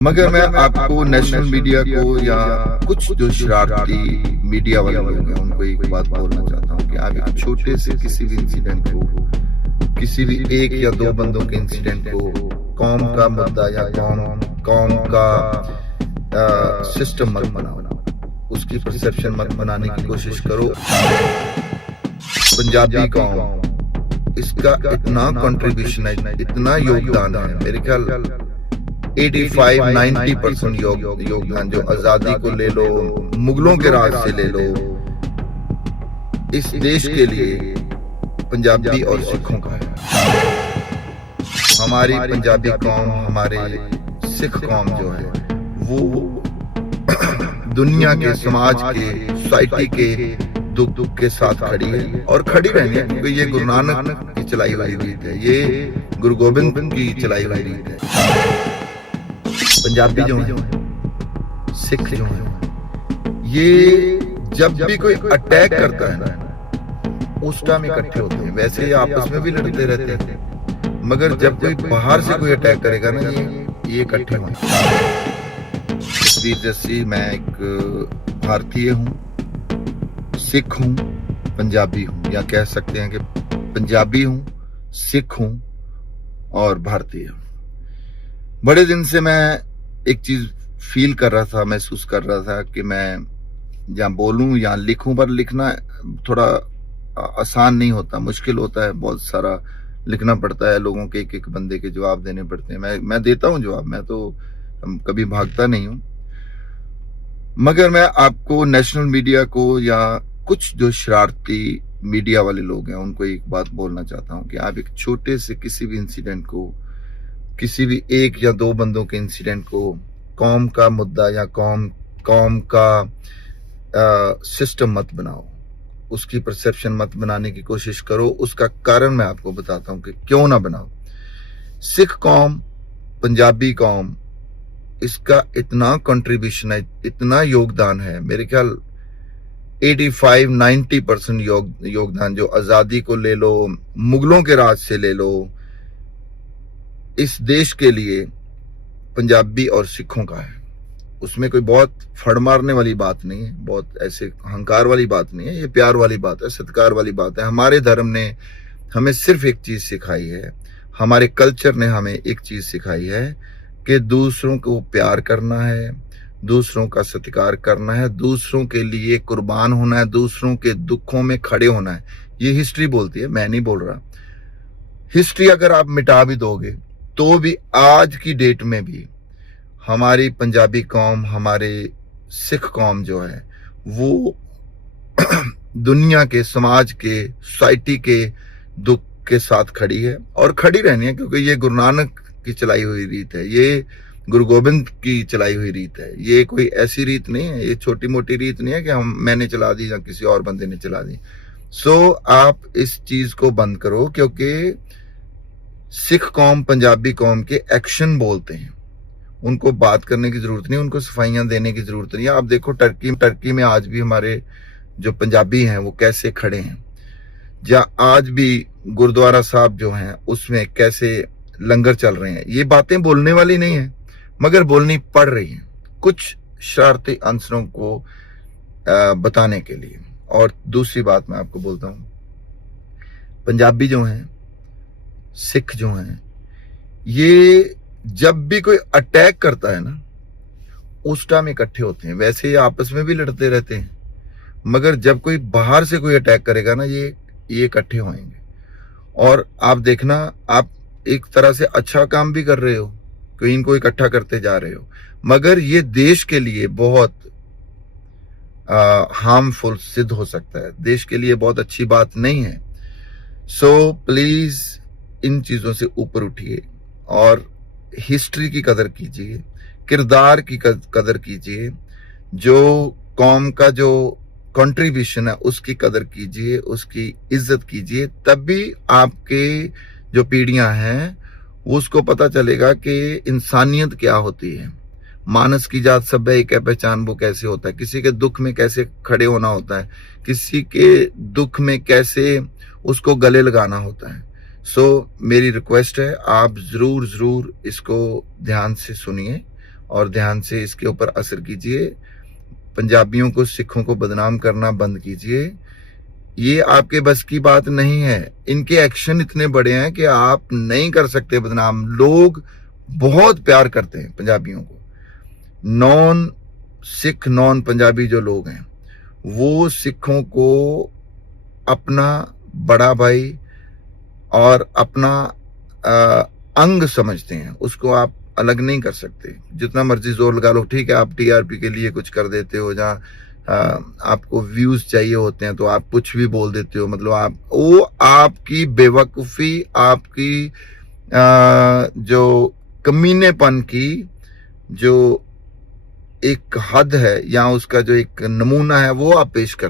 मगर मैं आपको नेशनल मीडिया को या कुछ जो शरारती मीडिया वाले लोग हैं उनको एक बात बोलना चाहता हूँ कि आप एक छोटे से किसी भी इंसिडेंट को, किसी भी एक या दो बंदों के इंसिडेंट को कौम का मुद्दा या कौम का सिस्टम मत बनाओ, उसकी परसेप्शन मत बनाने की कोशिश करो। पंजाबी कौम, इसका इतना कंट्रीब्यूशन है, इतना योगदान है, मेरे ख्याल 85-90% योगदान जो आजादी को ले लो, मुगलों के राज से ले लो, इस देश के लिए पंजाबी और सिखों का है। हमारी पंजाबी कौम, हमारे सिख कौम जो है वो दुनिया के, समाज के, सोसाइटी के दुख के साथ खड़ी है और खड़ी रहनी है, क्योंकि ये गुरु नानक की चलाई हुई रीत है, ये गुरु गोबिंद की चलाई हुई रीत है। पंजाबी जो है, सिख जो है, ये जब भी कोई अटैक करता है ना, उस टाइम इकट्ठे होते हैं। वैसे ये आपस में भी लड़ते रहते हैं, मगर जब कोई बाहर से कोई अटैक करेगा ना, ये इकट्ठे होंगे। तस्वीर जैसी, मैं एक भारतीय हूँ, सिख हूँ, पंजाबी हूँ, या कह सकते हैं कि पंजाबी हूँ, सिख हूँ और भारतीय हूँ। बड़े दिन से मैं एक चीज फील कर रहा था, महसूस कर रहा था कि मैं या बोलूं या लिखूं, पर लिखना थोड़ा आसान नहीं होता, मुश्किल होता है, बहुत सारा लिखना पड़ता है, लोगों के एक एक बंदे के जवाब देने पड़ते हैं। मैं देता हूं जवाब, मैं तो कभी भागता नहीं हूं, मगर मैं आपको नेशनल मीडिया को या कुछ जो शरारती मीडिया वाले लोग हैं उनको एक बात बोलना चाहता हूं कि आप एक छोटे से किसी भी इंसिडेंट को, किसी भी एक या दो बंदों के इंसिडेंट को कौम का मुद्दा या कौम का सिस्टम मत बनाओ, उसकी परसेप्शन मत बनाने की कोशिश करो। उसका कारण मैं आपको बताता हूं कि क्यों ना बनाओ। सिख कौम, पंजाबी कौम, इसका इतना कंट्रीब्यूशन है, इतना योगदान है, मेरे ख्याल 85-90% योगदान जो आजादी को ले लो, मुगलों के राज से ले लो, इस देश के लिए पंजाबी और सिखों का है। उसमें कोई बहुत फड़ मारने वाली बात नहीं है, बहुत ऐसे अहंकार वाली बात नहीं है, ये प्यार वाली बात है, सत्कार वाली बात है। हमारे धर्म ने हमें सिर्फ एक चीज सिखाई है, हमारे कल्चर ने हमें एक चीज सिखाई है कि दूसरों को प्यार करना है, दूसरों का सत्कार करना है, दूसरों के लिए कुर्बान होना है, दूसरों के दुखों में खड़े होना है। ये हिस्ट्री बोलती है, मैं नहीं बोल रहा। हिस्ट्री अगर आप मिटा भी दोगे तो भी आज की डेट में भी हमारी पंजाबी कौम, हमारे सिख कौम जो है वो दुनिया के, समाज के, सोसाइटी के दुख के साथ खड़ी है और खड़ी रहनी है, क्योंकि ये गुरु नानक की चलाई हुई रीत है, ये गुरु गोबिंद की चलाई हुई रीत है। ये कोई ऐसी रीत नहीं है, ये छोटी मोटी रीत नहीं है कि मैंने चला दी या किसी और बंदे ने चला दी। सो आप इस चीज को बंद करो, क्योंकि सिख कौम, पंजाबी कौम के एक्शन बोलते हैं, उनको बात करने की जरूरत नहीं, उनको सफाइयां देने की जरूरत नहीं है। आप देखो टर्की में आज भी हमारे जो पंजाबी हैं वो कैसे खड़े हैं, या आज भी गुरुद्वारा साहब जो हैं उसमें कैसे लंगर चल रहे हैं। ये बातें बोलने वाली नहीं है, मगर बोलनी पड़ रही है कुछ शरारती अंसरों को बताने के लिए। और दूसरी बात मैं आपको बोलता हूं, पंजाबी जो हैं, सिख जो हैं, ये जब भी कोई अटैक करता है ना, उस टाइम इकट्ठे होते हैं। वैसे ये आपस में भी लड़ते रहते हैं, मगर जब कोई बाहर से कोई अटैक करेगा ना, ये इकट्ठे होंगे। और आप देखना, आप एक तरह से अच्छा काम भी कर रहे हो कि इनको इकट्ठा करते जा रहे हो, मगर ये देश के लिए बहुत हार्मफुल सिद्ध हो सकता है, देश के लिए बहुत अच्छी बात नहीं है। सो प्लीज इन चीजों से ऊपर उठिए और हिस्ट्री की कदर कीजिए, किरदार की कदर कीजिए, जो कौम का जो कंट्रीब्यूशन है उसकी कदर कीजिए, उसकी इज्जत कीजिए। तब भी आपके जो पीढ़ियां हैं उसको पता चलेगा कि इंसानियत क्या होती है, मानस की जात सब एक है पहचान वो कैसे होता है, किसी के दुख में कैसे खड़े होना होता है, किसी के दुख में कैसे उसको गले लगाना होता है। सो मेरी रिक्वेस्ट है, आप जरूर इसको ध्यान से सुनिए और ध्यान से इसके ऊपर असर कीजिए। पंजाबियों को, सिखों को बदनाम करना बंद कीजिए। ये आपके बस की बात नहीं है। इनके एक्शन इतने बड़े हैं कि आप नहीं कर सकते बदनाम। लोग बहुत प्यार करते हैं पंजाबियों को। नॉन सिख, नॉन पंजाबी जो लोग हैं, वो सिखों को अपना बड़ा भाई और अपना अंग समझते हैं। उसको आप अलग नहीं कर सकते। जितना मर्जी जोर लगा लो, ठीक है आप टीआरपी के लिए कुछ कर देते हो, जहाँ आपको व्यूज चाहिए होते हैं तो आप कुछ भी बोल देते हो। मतलब आप, वो आपकी बेवकूफ़ी, आपकी जो कमीनेपन की जो एक हद है या उसका जो एक नमूना है, वो आप पेश करते हैं।